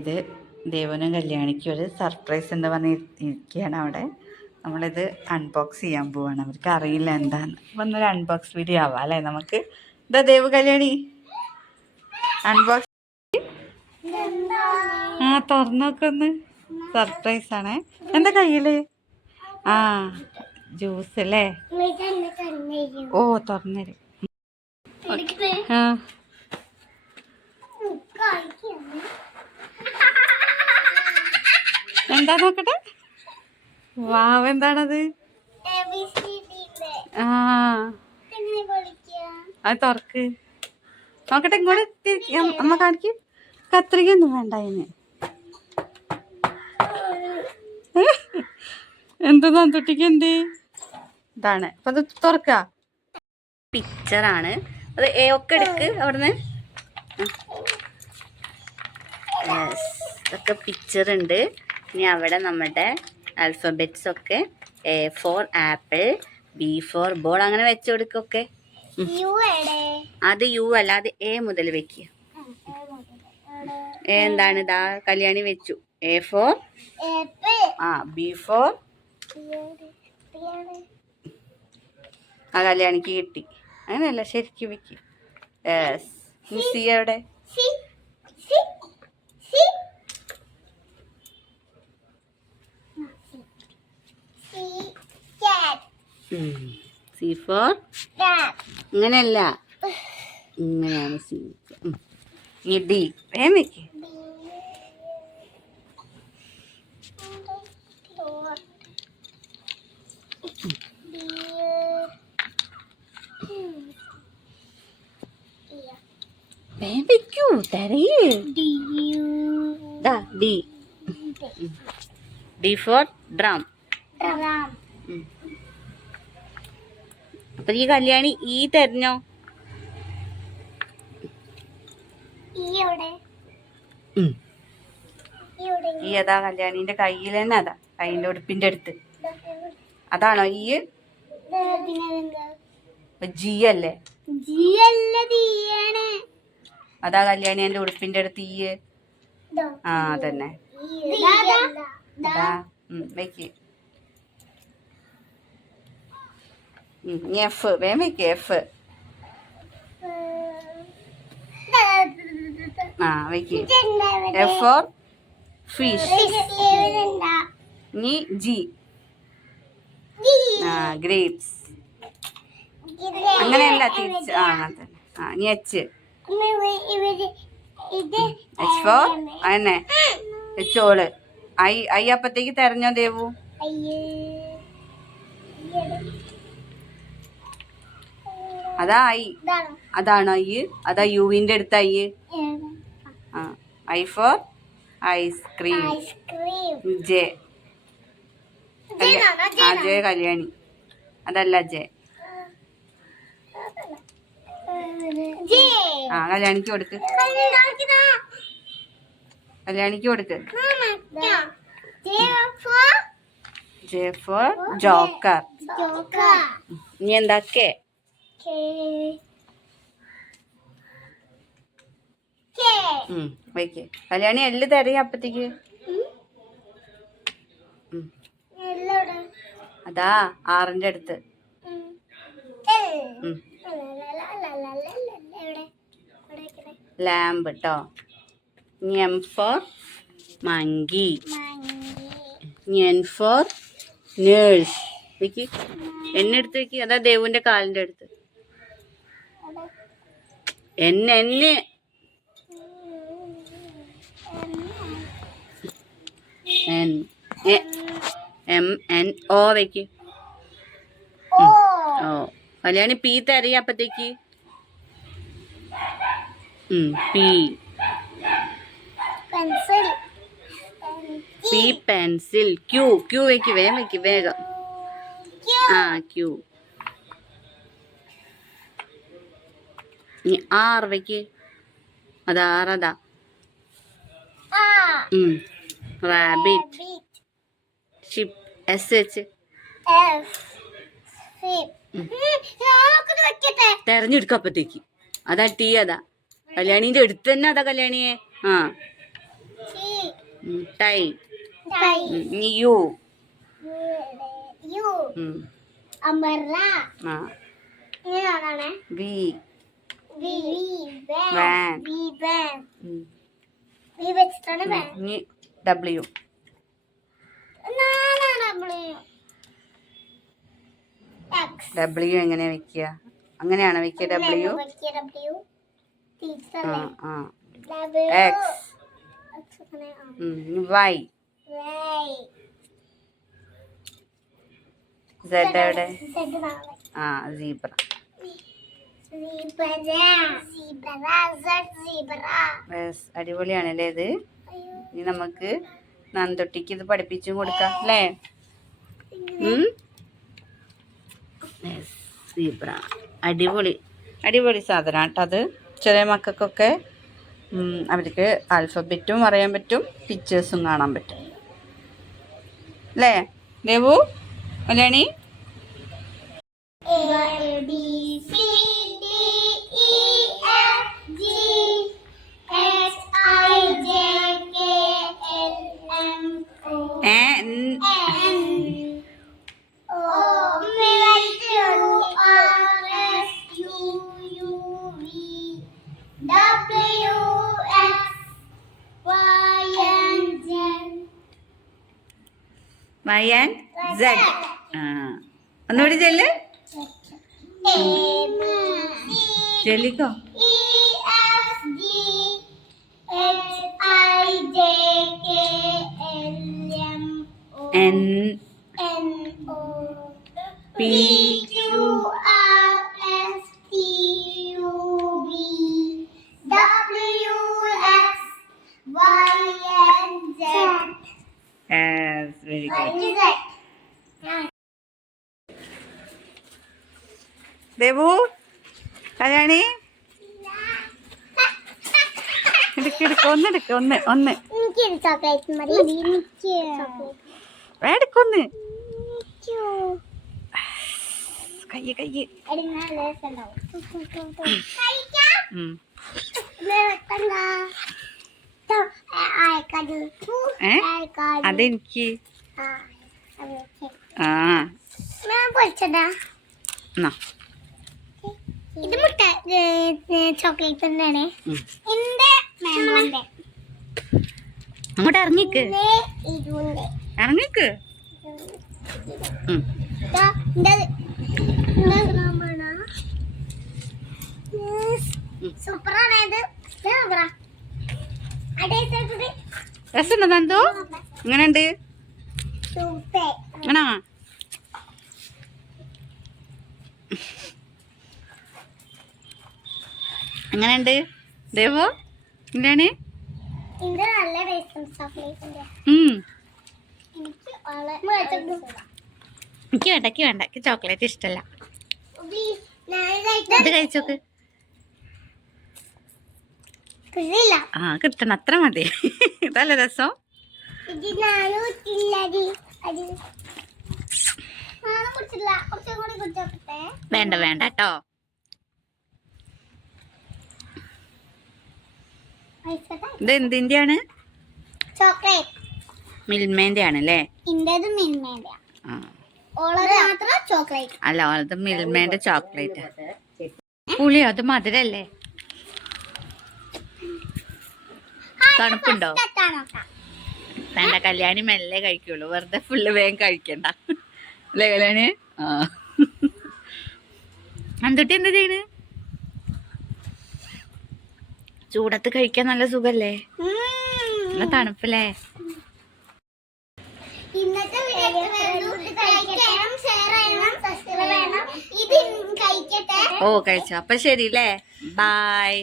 ഇത് ദേവനും കല്യാണിക്കും ഒരു സർപ്രൈസ് എന്താ പറഞ്ഞിരിക്കുകയാണ് അവിടെ. നമ്മളിത് അൺബോക്സ് ചെയ്യാൻ പോവാണ്. അവർക്ക് അറിയില്ല എന്താന്ന്. അപ്പം ഒന്നൊരു അൺബോക്സ് വീഡിയോ ആവാം അല്ലേ നമുക്ക്. ഇതാ ദേവ് കല്യാണി അൺബോക്സ്. ആ തുറന്നോക്കൊന്ന്. സർപ്രൈസ് ആണേ. എന്താ കയ്യില്? ആ ജ്യൂസ് അല്ലേ? ഓ തുറന്നേരും. ആ എന്താ നോക്കട്ടെ. വാവ്, എന്താണത്? ആ അത് തുറക്ക് നോക്കട്ടെ. ഇങ്ങോട്ട് അമ്മ കാണിക്കും. കത്രികയൊന്നും വേണ്ട അതിന്. എന്താ തൊട്ടിക്ക് എന്ത് ഇതാണ്. അപ്പൊ അത് തുറക്ക. പിക്ചറാണ് അത്. ഒക്കെ എടുക്ക് അവിടുന്ന്. ഇതൊക്കെ പിക്ചർ ഉണ്ട്. ഇനി അവിടെ നമ്മുടെ ആൽഫബറ്റ്സ് ഒക്കെ A for apple, B for ball അങ്ങനെ വെച്ചു കൊടുക്കൊക്കെ. അത് യു അല്ല, അത് എ മുതൽ വെക്കുക. എന്താണ് ഇതാ കല്യാണി വെച്ചു. A for B for ആ കല്യാണിക്ക് കിട്ടി. അങ്ങനെയല്ല, ശരിക്കും വെക്കുക. സി എവിടെ? സി ഫോർ ഇങ്ങനെയല്ല, ഇങ്ങനെയാണ് സി. ഇനി ഡി വേം വെക്ക്. വേം വെക്കൂ, തരയേ. ഡി. D for drum. അപ്പൊ ഈ കല്യാണി ഈ തെരഞ്ഞോ. ഈ അതാ കല്യാണിന്റെ കയ്യിൽ തന്നെ. അതാ കയ്യിന്റെ ഉടുപ്പിന്റെ അടുത്ത്. അതാണോ ഈ? ജി അല്ലേ? അതാ കല്യാണി എന്റെ ഉടുപ്പിന്റെ അടുത്ത് ഈ. ആ അതന്നെ. വെക്ക്. എഫ് വേം വെക്ക്. എഫ് ആ വെക്ക്. F for fish. ഇനി ജി. ആ ഗ്രേപ്സ്. അങ്ങനെയല്ല, തിരിച്ച്. ആ അങ്ങനെ തന്നെ. ആ ഇനി എച്ച്. എച്ച് ഫോർ അതന്നെ. എച്ചോള്. ഐ അപ്പത്തേക്ക് തെരഞ്ഞോ ദേവു. അതാ ഐ. അതാണോ ഐ? അതാ യുവിന്റെ അടുത്ത് ഐ. ആ ഐ ഫോർ ഐസ്ക്രീം. ജെ. ആ ജെ കല്യാണി. അതല്ല ജെ. ആ കല്യാണിക്ക് കൊടുക്ക്. കല്യാണിക്ക് കൊടുക്ക്. J for joker. ഇനി എന്താ? കെ. വയ്ക്ക്. കല്യാണി എല്ല് തരയും അപ്പത്തേക്ക്. അതാ ആറിന്റെ അടുത്ത്. ലാമ്പ് കേട്ടോ. ഇനി എം ഫോർ മങ്കി. ഇനി എൻ ഫോർ നേഴ്സ്. വെക്ക്. എന്നെ എടുത്ത് വെക്ക്. അതാ ദേവുവിന്റെ കാലിന്റെ അടുത്ത്. എന്നെ എൻ എം എൻ ഓ വെക്ക്. ഓ കല്യാണി പി തരയ അപ്പത്തേക്ക്. P. P pencil. Q. Q വെക്ക്. വേഗം വെക്ക്. വേഗം. ആ ക്യൂ. ഇനി ആർ വെക്ക്. അതാ ആറതാ. റാബിറ്റ്. ഷിപ്പ്. S H. തെരഞ്ഞെടുക്ക അപ്പത്തേക്ക്. അതാ ടി. അതാ കല്യാണീന്റെ അടുത്ത് തന്നെ. അതാ കല്യാണിയെ. ആ tie. U. V. Van. W. W എങ്ങനെയാ വെക്കുക? അങ്ങനെയാണോ വെക്കുക? ഡബ്ല്യു. എക്സ്. വൈ. സെഡ് എവിടെ? സീബ്ര. അടിപൊളിയാണല്ലേ ഇത്. ഇനി നമുക്ക് നന്തൊട്ടിക്ക് ഇത് പഠിപ്പിച്ചും കൊടുക്കാം അല്ലേ? സീബ്ര അടിപൊളി അടിപൊളി സാധനം കേട്ടോ അത്. ചെറിയ മക്കൾക്കൊക്കെ അവർക്ക് ആൽഫബറ്റും അറിയാൻ പറ്റും, പിക്ചേഴ്സും കാണാൻ പറ്റും അല്ലേ Devu? Kalyani Y and Z. ഒന്നുകൂടി ചെല്ല്. ചെല്ലിക്കോ. N P Q R S T U V W X Y and Z. Yes, very good. Devu, Kalyani എടുക്കൊന്നെടുക്ക ഒന്ന് ഒന്ന് എടുക്കൊന്ന് കയ്യ് കയ്യ്. അതെനിക്ക് ഇത് മുട്ട ചോക്ലേറ്റ് തന്നെയാണ്. അങ്ങോട്ട് ഇറങ്ങിക്ക് ഇറങ്ങിക്ക്. സൂപ്പറാണ്. രസമുണ്ടോ നന്ദു? എങ്ങനെയുണ്ട്? ആണോ? എങ്ങനെയുണ്ട് ദേവു? എന്താണ്? എനിക്ക് വേണ്ട ചോക്ലേറ്റ് ഇഷ്ടല്ല. ഇത് കഴിച്ചോക്ക്. കിട്ടണം അത്ര മതി. ഇതല്ല രസം. വേണ്ട കേട്ടോ. ഇത് എന്തിന്റെയാണ്? ചോക്ലേറ്റ്. മിൽമേന്റെ ആണല്ലേ? അല്ല, അത് മിൽമേന്റെ ചോക്ലേറ്റ്. പുളിയോ? അത് മധുരല്ലേ? തണുപ്പുണ്ടോ? വേണ്ട, കല്യാണി മെല്ലെ കഴിക്കുള്ളൂ. വെറുതെ ഫുള്ള് വേഗം കഴിക്കണ്ട അല്ലേ കല്യാണി? എന്തൊട്ടി എന്താ ചെയ്യണ്? ചൂടത്ത് കഴിക്കാൻ നല്ല സുഖല്ലേ? നല്ല തണുപ്പല്ലേ? ഓ കഴിച്ചോ. അപ്പൊ ശരി അല്ലേ? ബൈ.